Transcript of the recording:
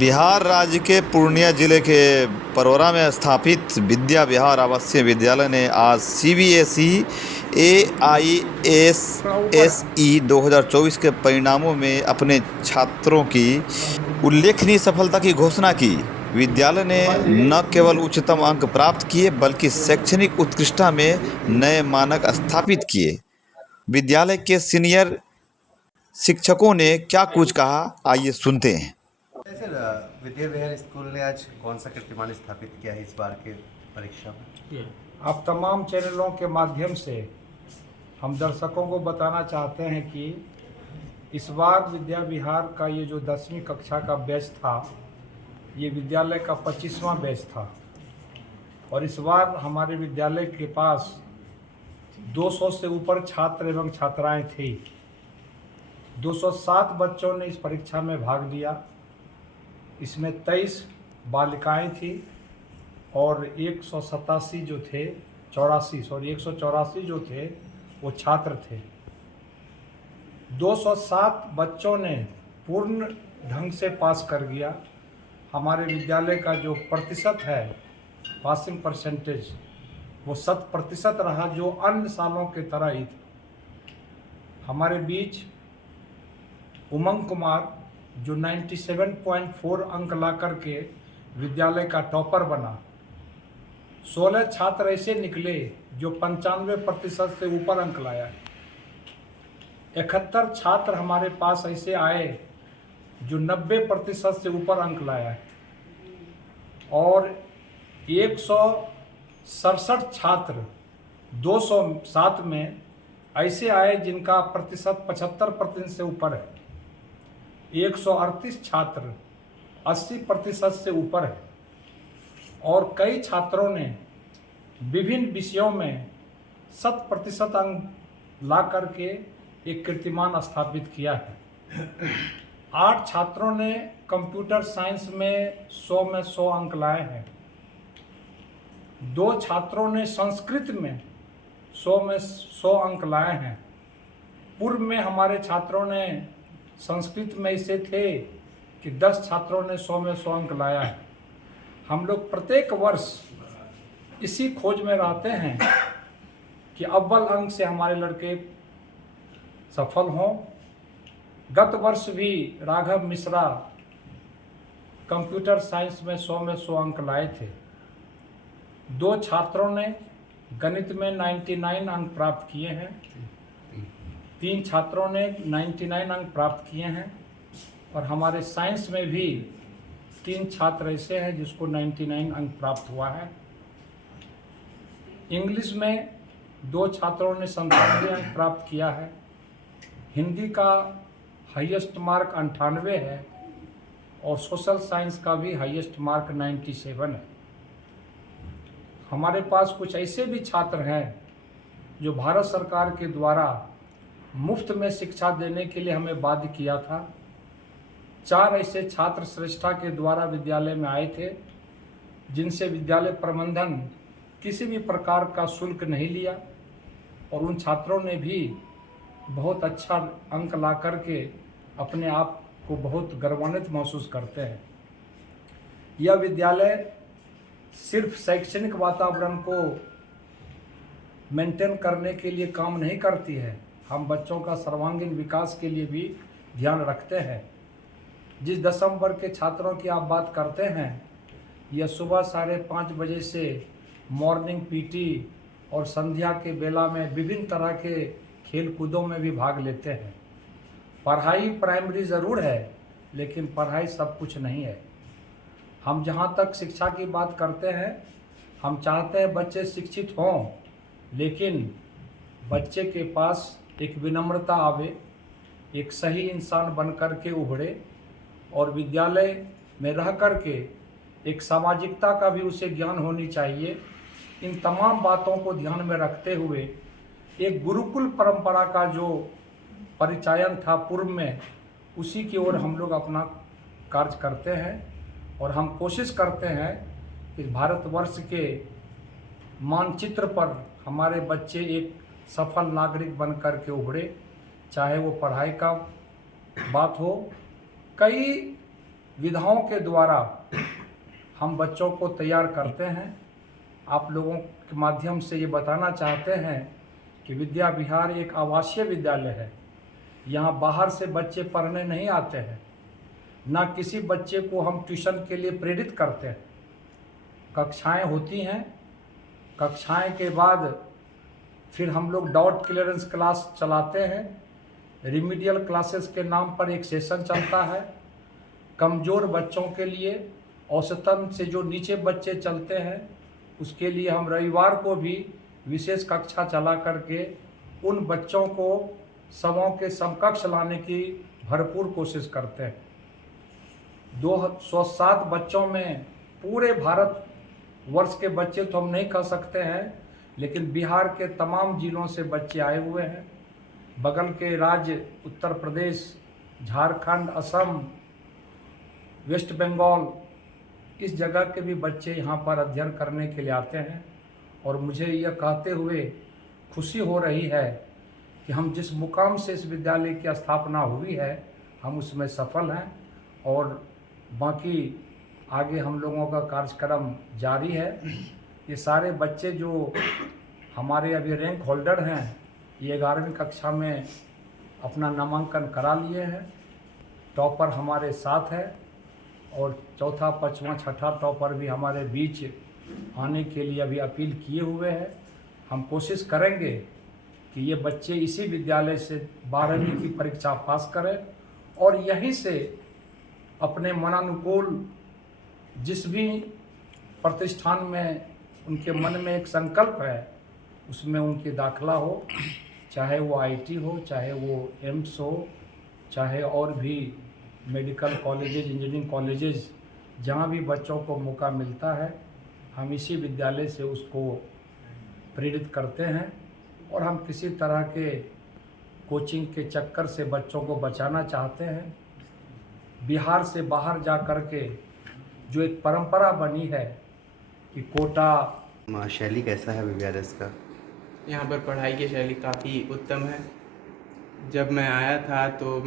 बिहार राज्य के पूर्णिया जिले के परौरा में स्थापित विद्या विहार आवासीय विद्यालय ने आज सीबीएसई एआईएसएसई 2024 के परिणामों में अपने छात्रों की उल्लेखनीय सफलता की घोषणा की। विद्यालय ने न केवल उच्चतम अंक प्राप्त किए बल्कि शैक्षणिक उत्कृष्टता में नए मानक स्थापित किए। विद्यालय के सीनियर शिक्षकों ने क्या कुछ कहा, आइए सुनते हैं। सर, विद्या विहार स्कूल ने आज कौन सा कीर्तिमान स्थापित किया है इस बार के परीक्षा में? आप तमाम चैनलों के माध्यम से हम दर्शकों को बताना चाहते हैं कि इस बार विद्या विहार का ये जो 10वीं कक्षा का बैच था, ये विद्यालय का 25वां बैच था और इस बार हमारे विद्यालय के पास 200 से ऊपर छात्र एवं छात्राएं थी। 207 बच्चों ने इस परीक्षा में भाग लिया। इसमें 23 बालिकाएं थी और 184 जो थे 184 जो थे वो छात्र थे। 207 बच्चों ने पूर्ण ढंग से पास कर दिया। हमारे विद्यालय का जो प्रतिशत है, पासिंग परसेंटेज, वो 100% रहा, जो अन्य सालों के तरह ही था। हमारे बीच उमंग कुमार जो 97.4 अंक ला करके विद्यालय का टॉपर बना। 16 छात्र ऐसे निकले जो 95% से ऊपर अंक लाया है। 71 छात्र हमारे पास ऐसे आए जो 90% से ऊपर अंक लाया है और 167 छात्र 207 में ऐसे आए जिनका प्रतिशत 75% से ऊपर है। 138 छात्र 80% से ऊपर है और कई छात्रों ने विभिन्न विषयों में 100% अंक ला करके एक कीर्तिमान स्थापित किया है। 8 छात्रों ने कंप्यूटर साइंस में 100 में 100 अंक लाए हैं। 2 छात्रों ने संस्कृत में 100 में 100 अंक लाए हैं। पूर्व में हमारे छात्रों ने संस्कृत में ऐसे थे कि 10 छात्रों ने 100 में 100 अंक लाया है। हम लोग प्रत्येक वर्ष इसी खोज में रहते हैं कि अव्वल अंक से हमारे लड़के सफल हों। गत वर्ष भी राघव मिश्रा कंप्यूटर साइंस में 100 में 100 अंक लाए थे। 2 छात्रों ने गणित में 99 अंक प्राप्त किए हैं। 3 छात्रों ने 99 अंक प्राप्त किए हैं और हमारे साइंस में भी 3 छात्र ऐसे हैं जिसको 99 अंक प्राप्त हुआ है। इंग्लिश में 2 छात्रों ने 97 अंक प्राप्त किया है। हिंदी का हाईएस्ट मार्क 98 है और सोशल साइंस का भी हाईएस्ट मार्क 97 है। हमारे पास कुछ ऐसे भी छात्र हैं जो भारत सरकार के द्वारा मुफ्त में शिक्षा देने के लिए हमें बाध्य किया था। 4 ऐसे छात्र श्रेष्ठा के द्वारा विद्यालय में आए थे जिनसे विद्यालय प्रबंधन किसी भी प्रकार का शुल्क नहीं लिया और उन छात्रों ने भी बहुत अच्छा अंक ला करके अपने आप को बहुत गौरवान्वित महसूस करते हैं। यह विद्यालय सिर्फ शैक्षणिक वातावरण को मेंटेन करने के लिए काम नहीं करती है, हम बच्चों का सर्वांगीण विकास के लिए भी ध्यान रखते हैं। जिस 10वीं वर्ग के छात्रों की आप बात करते हैं, यह सुबह 5:30 बजे से मॉर्निंग पीटी और संध्या के बेला में विभिन्न तरह के खेल कूदों में भी भाग लेते हैं। पढ़ाई प्राइमरी ज़रूर है, लेकिन पढ़ाई सब कुछ नहीं है। हम जहाँ तक शिक्षा की बात करते हैं, हम चाहते हैं बच्चे शिक्षित हों, लेकिन बच्चे के पास एक विनम्रता आवे, एक सही इंसान बन कर के उभरे और विद्यालय में रह कर के एक सामाजिकता का भी उसे ज्ञान होनी चाहिए। इन तमाम बातों को ध्यान में रखते हुए एक गुरुकुल परंपरा का जो परिचायन था पूर्व में, उसी की ओर हम लोग अपना कार्य करते हैं और हम कोशिश करते हैं कि भारतवर्ष के मानचित्र पर हमारे बच्चे एक सफल नागरिक बन कर के उभरे, चाहे वो पढ़ाई का बात हो। कई विधाओं के द्वारा हम बच्चों को तैयार करते हैं। आप लोगों के माध्यम से ये बताना चाहते हैं कि विद्या विहार एक आवासीय विद्यालय है। यहाँ बाहर से बच्चे पढ़ने नहीं आते हैं, ना किसी बच्चे को हम ट्यूशन के लिए प्रेरित करते हैं। कक्षाएं होती हैं, कक्षाएं के बाद फिर हम लोग डाउट क्लियरेंस क्लास चलाते हैं। रिमीडियल क्लासेस के नाम पर एक सेशन चलता है। कमज़ोर बच्चों के लिए, औसतन से जो नीचे बच्चे चलते हैं, उसके लिए हम रविवार को भी विशेष कक्षा चला करके उन बच्चों को समों के समकक्ष लाने की भरपूर कोशिश करते हैं। 207 बच्चों में पूरे भारत वर्ष के बच्चे तो हम नहीं कह सकते हैं, लेकिन बिहार के तमाम जिलों से बच्चे आए हुए हैं। बगल के राज्य उत्तर प्रदेश, झारखंड, असम, वेस्ट बंगाल, इस जगह के भी बच्चे यहाँ पर अध्ययन करने के लिए आते हैं। और मुझे यह कहते हुए खुशी हो रही है कि हम जिस मुकाम से इस विद्यालय की स्थापना हुई है, हम उसमें सफल हैं और बाकी आगे हम लोगों का कार्यक्रम जारी है। ये सारे बच्चे जो हमारे अभी रैंक होल्डर हैं, ये 11वीं कक्षा में अपना नामांकन करा लिए हैं। टॉपर हमारे साथ है और चौथा, पाँचवा, छठा टॉपर भी हमारे बीच आने के लिए अभी अपील किए हुए हैं। हम कोशिश करेंगे कि ये बच्चे इसी विद्यालय से 12वीं की परीक्षा पास करें और यहीं से अपने मनानुकूल जिस भी प्रतिष्ठान में उनके मन में एक संकल्प है, उसमें उनकी दाखला हो, चाहे वो आईटी हो, चाहे वो एम्स हो, चाहे और भी मेडिकल कॉलेजेस, इंजीनियरिंग कॉलेजेस, जहाँ भी बच्चों को मौका मिलता है, हम इसी विद्यालय से उसको प्रेरित करते हैं। और हम किसी तरह के कोचिंग के चक्कर से बच्चों को बचाना चाहते हैं। बिहार से बाहर जा कर के जो एक परंपरा बनी है कि कोटा। शैली कैसा है विद्यालय का? यहाँ पर पढ़ाई की शैली काफ़ी उत्तम है। जब मैं आया था तो